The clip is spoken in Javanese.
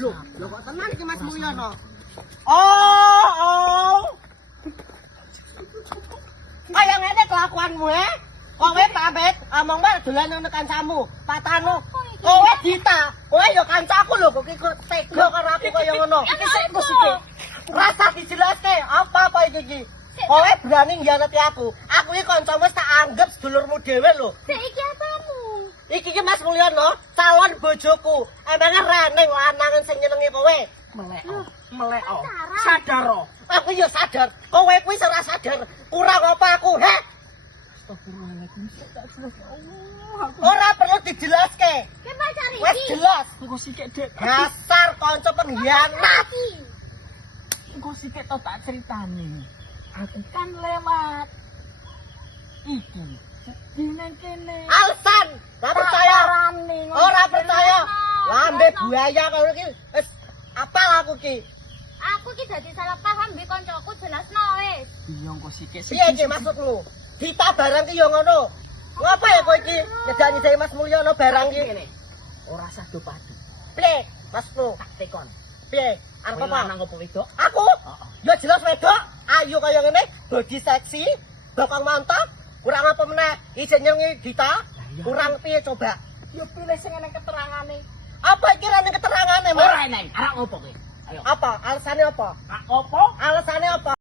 Loh kok tenang iki Mas Mulyono. Oh. Kaya ngene kelakuanmu Kowe pamit omong bar dolan nang kancamu. Patano. Kowe Dita, kowe ya kancaku lho kok iki tega karo aku kaya ngono. Iki sik musike. Rasa dijelaske apa iki? Kowe berani ngianati aku. Aku iki kancamu wis tak anggap sedulurmu dhewe lho. Sik iki apamu? Iki ki Mas Mulyono, calon bojoku. Emangnya reneng lanangan sing nyenengi kowe. Melek. Sadar. Aku ya sadar, kowe kuwi ora sadar. Kurang apa aku, he? Astagfirullahaladzim. Ora perlu dijelaske. Ki pacar iki. Wes jelas. Engko sithik, Dek. Dasar kanca pengkhianat. Engko sithik to tak critani. Aku kan lewat iki. Dine kene. Alasan, ora percaya. Ora percaya. Lambe buaya kono iki wis apal aku ki. Aku ki dadi salah paham mbek kancaku jelasno wis. Iya engko sithik. Piye iki maksudmu? Dita barang ki ya ngono. Ngapa ya kowe iki nyedaki Mas Mulyono barang ki? Ora sado padu. Piye, Masmu? Tak tekon. Piye? Arep Kowe apa? lanang apa wedok? Aku? Ya jelas wedok. Ayu kaya ngene, body seksi, bokong mantap. Kurang apa meneh? Ijen nyengi Dita. Kurang piye coba? Ya pilih sing enek keterangane. Apa iki rene keterangane, Mas? Ora enek. Arek ngopo kowe? Ayo. Apa? Alasane apa? Opo? Alasane apa?